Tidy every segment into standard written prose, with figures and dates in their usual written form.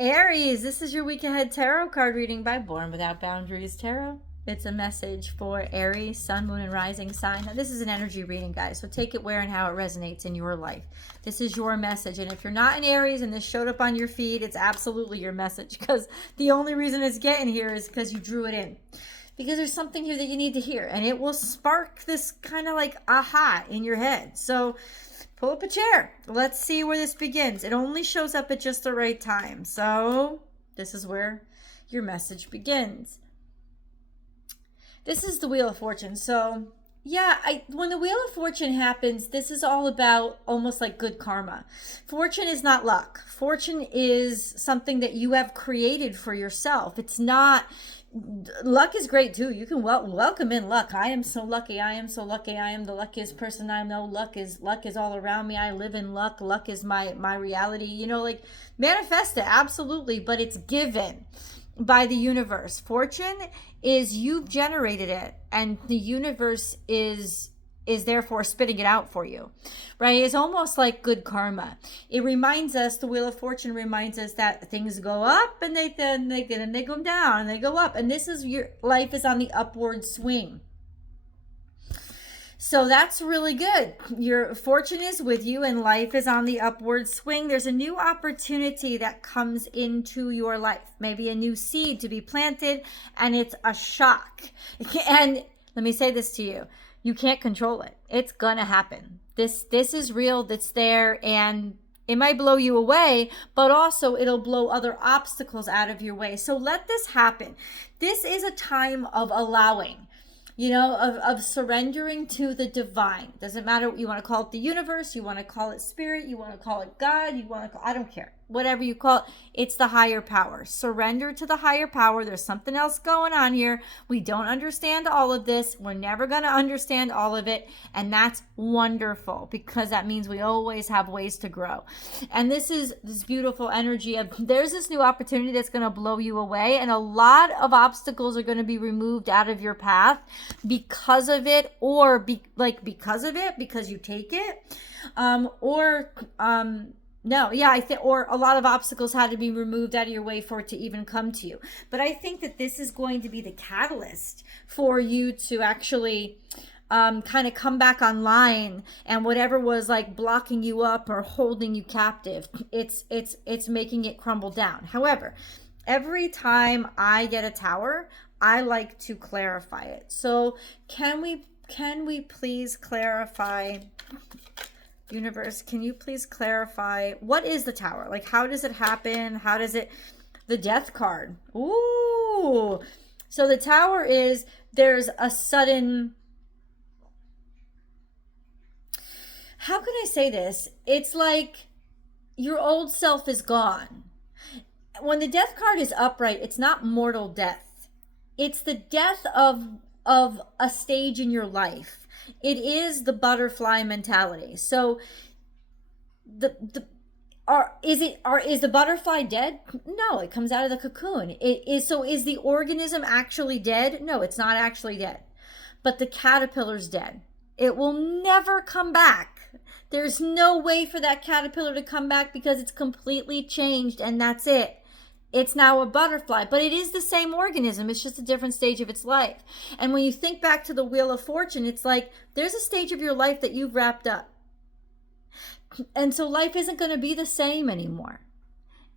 Aries, this is your week ahead tarot card reading by Born Without Boundaries Tarot. It's a message for Aries, Sun, Moon, and Rising sign. Now, this is an energy reading, guys, so take it where and how it resonates in your life. This is your message, and if you're not an Aries and this showed up on your feed, it's absolutely your message, because the only reason it's getting here is because you drew it in. Because there's something here that you need to hear, and it will spark this kind of like aha in your head. So pull up a chair. Let's see where this begins. It only shows up at just the right time. So this is where your message begins. This is the Wheel of Fortune. So yeah, when the Wheel of Fortune happens, this is all about almost like good karma. Fortune is not luck. Fortune is something that you have created for yourself. It's not... Luck is great too. You can welcome in luck. I am so lucky. I am so lucky. I am the luckiest person I know. Luck is all around me. I live in luck. Luck is my reality. You know, like manifest it, absolutely, but it's given by the universe. Fortune is you've generated it, and the universe is therefore spitting it out for you, right? It's almost like good karma. It reminds us, the Wheel of Fortune reminds us that things go up and they go down and they go up. And this is your life is on the upward swing. So that's really good. Your fortune is with you and life is on the upward swing. There's a new opportunity that comes into your life, maybe a new seed to be planted, and it's a shock. And let me say this to you. You can't control it. It's gonna happen. This is real, that's there, and it might blow you away, but also it'll blow other obstacles out of your way. So let this happen. This is a time of allowing, you know, of surrendering to the divine. Doesn't matter what you want to call it, the universe, you want to call it spirit, you want to call it God, you want to call, I don't care. Whatever you call it, it's the higher power. Surrender to the higher power. There's something else going on here. We don't understand all of this. We're never going to understand all of it. And that's wonderful, because that means we always have ways to grow. And this is this beautiful energy of there's this new opportunity that's going to blow you away. And a lot of obstacles are going to be removed out of your path because of it, or because of it, because you take it, no, yeah, or a lot of obstacles had to be removed out of your way for it to even come to you. But I think that this is going to be the catalyst for you to actually kind of come back online, and whatever was like blocking you up or holding you captive, it's making it crumble down. However, every time I get a tower, I like to clarify it. So can we please clarify? Universe, can you please clarify what is the tower? Like, how does it happen? How does it... The Death card. Ooh. So the tower is, there's a sudden... How can I say this? It's like your old self is gone. When the Death card is upright, it's not mortal death. It's the death of a stage in your life. It is the butterfly mentality. So is the butterfly dead? No, it comes out of the cocoon. So is the organism actually dead? No, it's not actually dead. But the caterpillar's dead. It will never come back. There's no way for that caterpillar to come back, because it's completely changed, and that's it. It's now a butterfly, but it is the same organism. It's just a different stage of its life. And when you think back to the Wheel of Fortune, it's like there's a stage of your life that you've wrapped up. And so life isn't going to be the same anymore.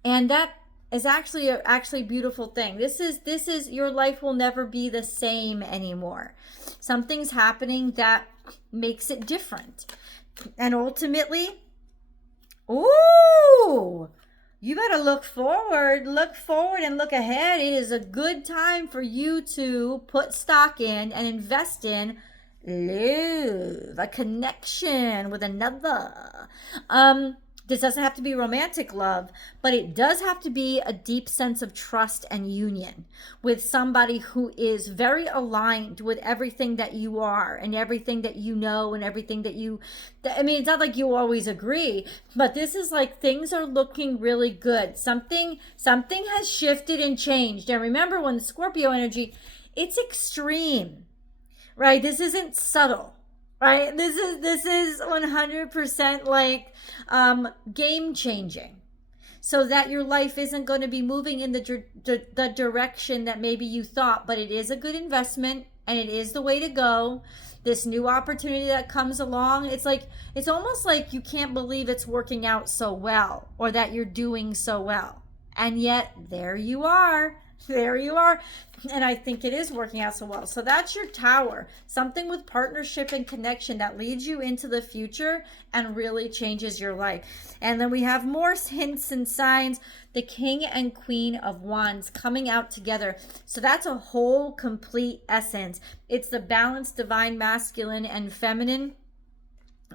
And that is actually a beautiful thing. This is your life will never be the same anymore. Something's happening that makes it different. And ultimately, ooh, you better look forward and look ahead. It is a good time for you to put stock in and invest in love, a connection with another. This doesn't have to be romantic love, but it does have to be a deep sense of trust and union with somebody who is very aligned with everything that you are and everything that you know and everything that I mean, it's not like you always agree, but this is like things are looking really good. Something has shifted and changed. And remember, when the Scorpio energy, it's extreme, right? This isn't subtle. Right? This is 100% like game changing. so that your life isn't going to be moving in the direction that maybe you thought, but it is a good investment and it is the way to go. This new opportunity that comes along, it's almost like you can't believe it's working out so well, or that you're doing so well. And yet there you are. There you are. And I think it is working out so well. So that's your Tower. Something with partnership and connection that leads you into the future and really changes your life. And then we have more hints and signs. The King and Queen of Wands coming out together. So that's a whole complete essence. It's the balanced divine masculine and feminine.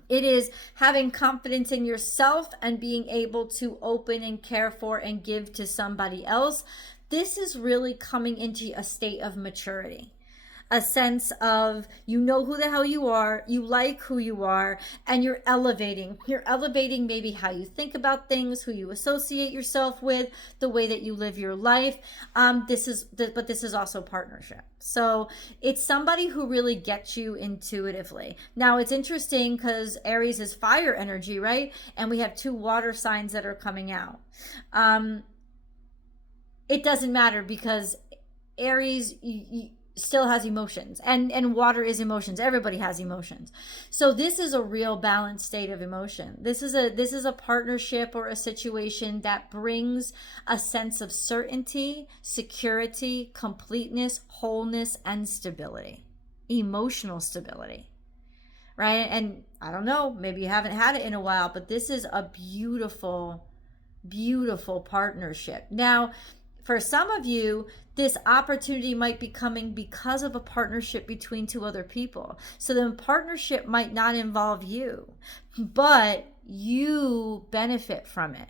It is having confidence in yourself and being able to open and care for and give to somebody else. This is really coming into a state of maturity, a sense of, you know who the hell you are, you like who you are, and you're elevating. You're elevating maybe how you think about things, who you associate yourself with, the way that you live your life. But this is also partnership. So it's somebody who really gets you intuitively. Now it's interesting because Aries is fire energy, right? And we have 2 water signs that are coming out. It doesn't matter because Aries still has emotions, and water is emotions. Everybody has emotions. So this is a real balanced state of emotion. This is a partnership or a situation that brings a sense of certainty, security, completeness, wholeness, and stability, emotional stability, right? And I don't know, maybe you haven't had it in a while, but this is a beautiful, beautiful partnership. Now, for some of you, this opportunity might be coming because of a partnership between 2 other people. So the partnership might not involve you, but you benefit from it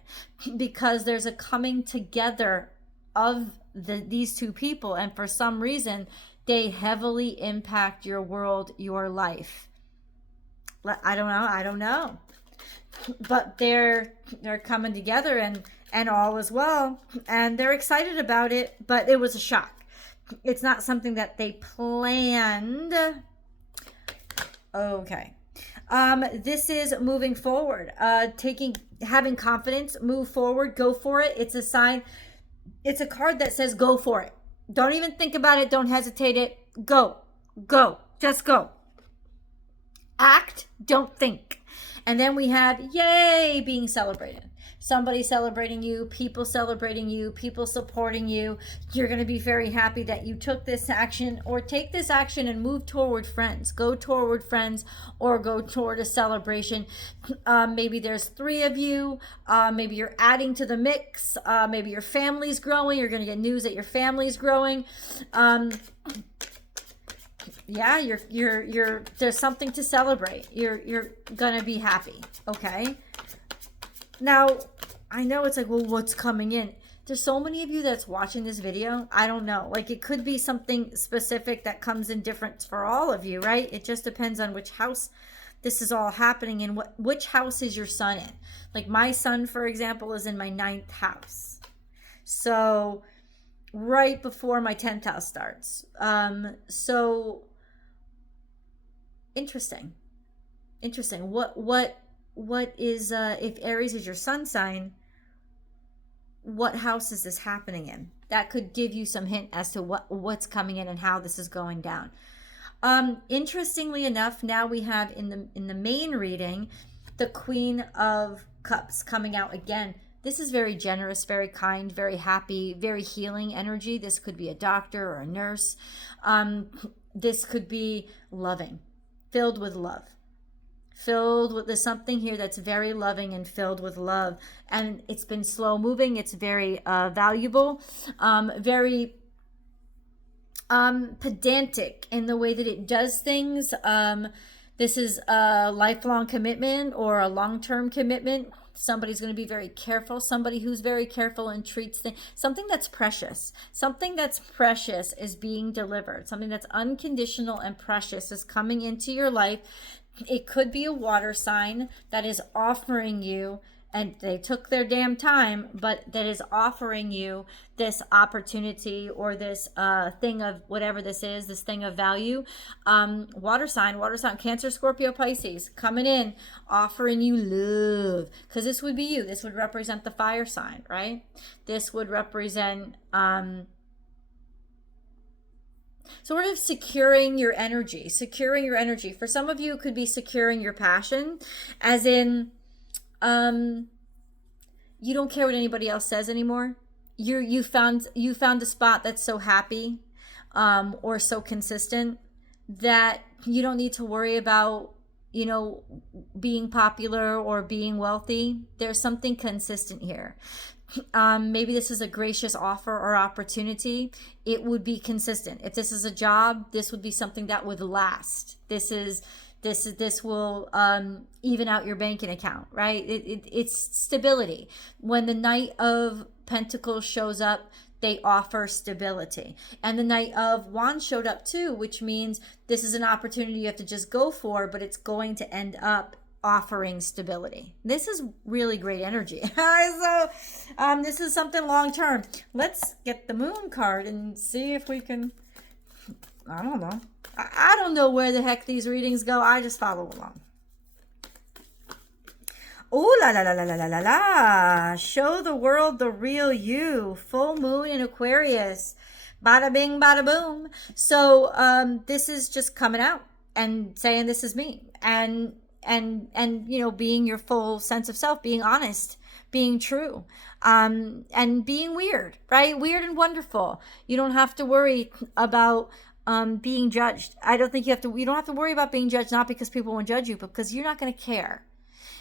because there's a coming together of these 2 people. And for some reason, they heavily impact your world, your life. I don't know. But they're coming together and all is well, and they're excited about it, but it was a shock. It's not something that they planned. Okay. This is moving forward, having confidence, move forward, go for it. It's a sign. It's a card that says go for it. Don't even think about it. Don't hesitate it. Go, just go. Act, don't think. And then we have yay being celebrated. Somebody celebrating you, people supporting you. You're going to be very happy that you took this action, or take this action and move toward friends. Go toward friends or go toward a celebration. Maybe there's 3 of you. Maybe you're adding to the mix. Maybe your family's growing. You're going to get news that your family's growing. Yeah, you're there's something to celebrate. You're gonna be happy. Okay. Now, I know it's like, well, what's coming in? There's so many of you that's watching this video. I don't know. Like, it could be something specific that comes in different for all of you, right? It just depends on which house this is all happening in. Which house is your sun in? Like, my sun, for example, is in my 9th house. So right before my 10th house starts. So interesting. What is if Aries is your sun sign, what house is this happening in? That could give you some hint as to what's coming in and how this is going down. Interestingly enough, now we have in the main reading the Queen of Cups coming out again. This is very generous, very kind, very happy, very healing energy. This could be a doctor or a nurse. This could be loving, filled with love. There's something here that's very loving and filled with love. And it's been slow moving. It's very valuable, very pedantic in the way that it does things. This is a lifelong commitment or a long-term commitment. Somebody's going to be very careful. Somebody who's very careful and treats things. Something that's precious. Something that's precious is being delivered. Something that's unconditional and precious is coming into your life. It could be a water sign that is offering you and they took their damn time, but that is offering you this opportunity or this thing of whatever this is, this thing of value. Water sign, Cancer, Scorpio, Pisces, coming in, offering you love, because this would be you. This would represent the fire sign, right? This would represent sort of securing your energy. For some of you, it could be securing your passion, as in you don't care what anybody else says anymore. You found a spot that's so happy or so consistent that you don't need to worry about, being popular or being wealthy. There's something consistent here. Maybe this is a gracious offer or opportunity. It would be consistent. If this is a job, this would be something that would last. This will even out your banking account, right? It's stability. When the Knight of Pentacles shows up, they offer stability. And the Knight of Wands showed up too, which means this is an opportunity you have to just go for, but it's going to end up offering stability. This is really great energy. So this is something long term. Let's get the Moon card and see if we can, I don't know. I don't know where the heck these readings go. I just follow along. Oh, la, la, la, la, la, la, la, la. Show the world the real you. Full moon in Aquarius. Bada bing, bada boom. So this is just coming out and saying this is me. And being your full sense of self, being honest, being true, and being weird, right? Weird and wonderful. You don't have to worry about being judged. You don't have to worry about being judged, not because people won't judge you, but because you're not going to care.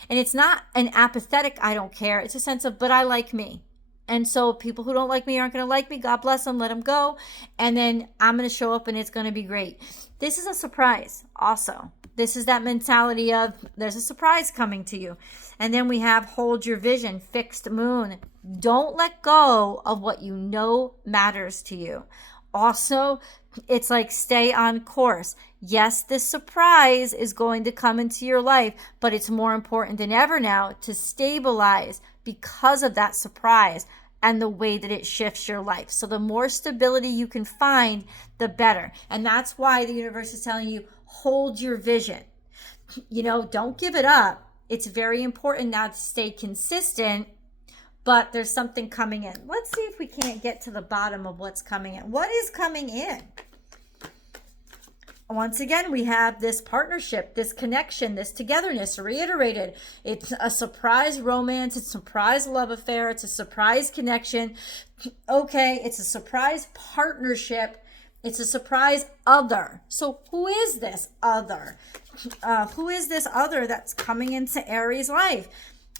And it's not an apathetic, I don't care. It's a sense of, but I like me. And so people who don't like me aren't going to like me. God bless them. Let them go. And then I'm going to show up and it's going to be great. This is a surprise also. This is that mentality of there's a surprise coming to you. And then we have hold your vision, fixed moon. Don't let go of what you know matters to you. Also, it's like stay on course. Yes, this surprise is going to come into your life, but it's more important than ever now to stabilize because of that surprise and the way that it shifts your life. So the more stability you can find, the better. And that's why the universe is telling you, hold your vision. Don't give it up. It's very important now to stay consistent, but there's something coming in. Let's see if we can't get to the bottom of what's coming in. What is coming in? Once again, we have this partnership, this connection, this togetherness reiterated. It's a surprise romance. It's a surprise love affair. It's a surprise connection. Okay, it's a surprise partnership. It's a surprise other. So who is this other? Who is this other that's coming into Aries' life?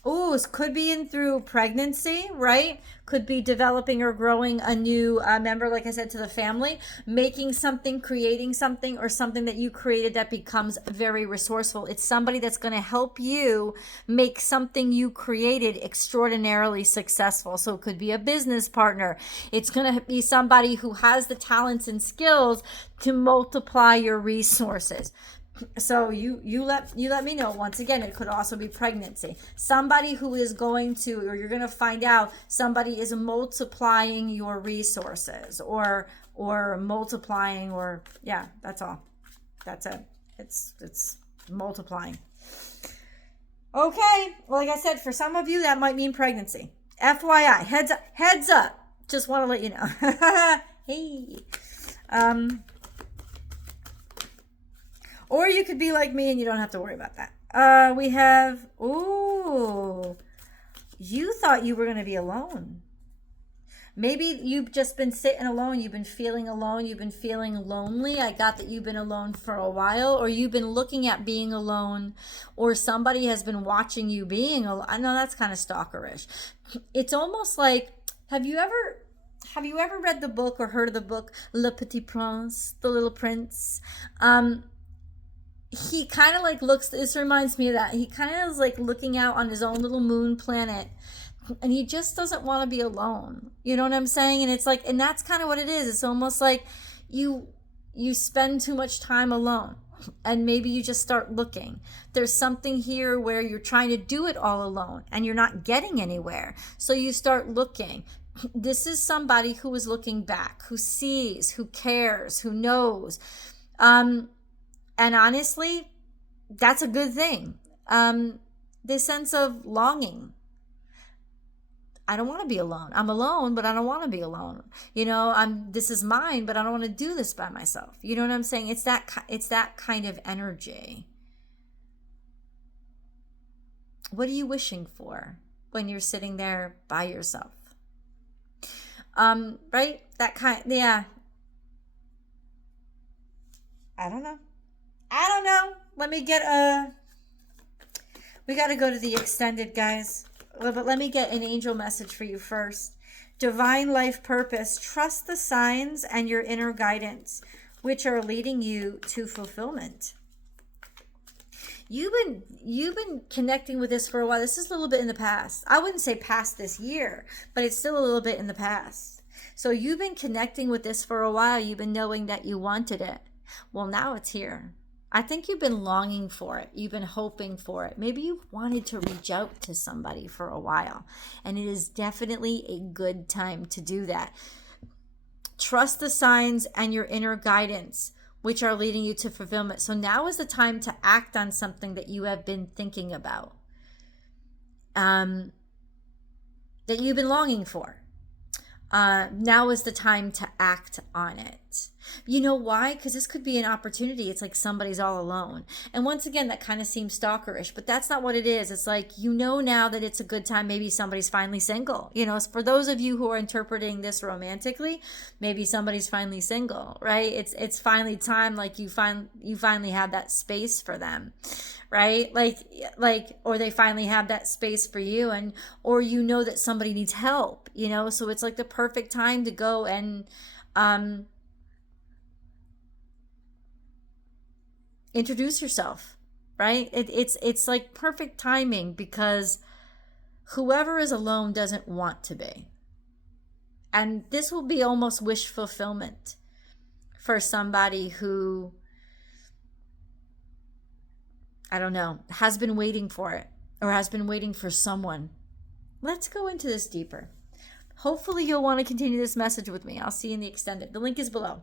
Oh, it could be in through pregnancy, right? Could be developing or growing a new member, like I said, to the family, making something, creating something, or something that you created that becomes very resourceful. It's somebody that's going to help you make something you created extraordinarily successful. So it could be a business partner. It's going to be somebody who has the talents and skills to multiply your resources. So you let me know. Once again, it could also be pregnancy. Somebody who is going to, or you're going to find out, somebody is multiplying your resources or multiplying, or yeah, that's all. That's it. It's multiplying. Okay, like I said, for some of you that might mean pregnancy. FYI, heads up. Just want to let you know. Hey. Or you could be like me and you don't have to worry about that. We have, ooh, you thought you were going to be alone. Maybe you've just been sitting alone. You've been feeling alone. You've been feeling lonely. I got that you've been alone for a while, or you've been looking at being alone, or somebody has been watching you being alone. I know that's kind of stalkerish. It's almost like, have you ever read the book or heard of the book Le Petit Prince, The Little Prince? He kind of like looks, this reminds me of that. He kind of is like looking out on his own little moon planet, and he just doesn't want to be alone. You know what I'm saying? And it's like, and that's kind of what it is. It's almost like you spend too much time alone. And maybe you just start looking. There's something here where you're trying to do it all alone and you're not getting anywhere. So you start looking. This is somebody who is looking back, who sees, who cares, who knows. And honestly, that's a good thing. This sense of longing. I don't want to be alone. I'm alone, but I don't want to be alone. This is mine, but I don't want to do this by myself. You know what I'm saying? It's that kind of energy. What are you wishing for when you're sitting there by yourself? Right? Yeah. I don't know. Let me get we got to go to the extended, guys. But let me get an angel message for you first. Divine life purpose. Trust the signs and your inner guidance, which are leading you to fulfillment. You've been connecting with this for a while. This is a little bit in the past. I wouldn't say past this year, but it's still a little bit in the past. So you've been connecting with this for a while. You've been knowing that you wanted it. Well, now it's here. I think you've been longing for it. You've been hoping for it. Maybe you wanted to reach out to somebody for a while. And it is definitely a good time to do that. Trust the signs and your inner guidance, which are leading you to fulfillment. So now is the time to act on something that you have been thinking about, that you've been longing for. Now is the time to act on it. You know why? Because this could be an opportunity. It's like somebody's all alone. And once again, that kind of seems stalkerish, but that's not what it is. It's like, now that it's a good time. Maybe somebody's finally single. For those of you who are interpreting this romantically, maybe somebody's finally single, right? It's finally time. Like you finally have that space for them, right? Like, or they finally have that space for you, or that somebody needs help, so it's like the perfect time to go and, introduce yourself, right? It's like perfect timing, because whoever is alone doesn't want to be. And this will be almost wish fulfillment for somebody who, I don't know, has been waiting for it, or has been waiting for someone. Let's go into this deeper. Hopefully you'll want to continue this message with me. I'll see you in the extended. The link is below.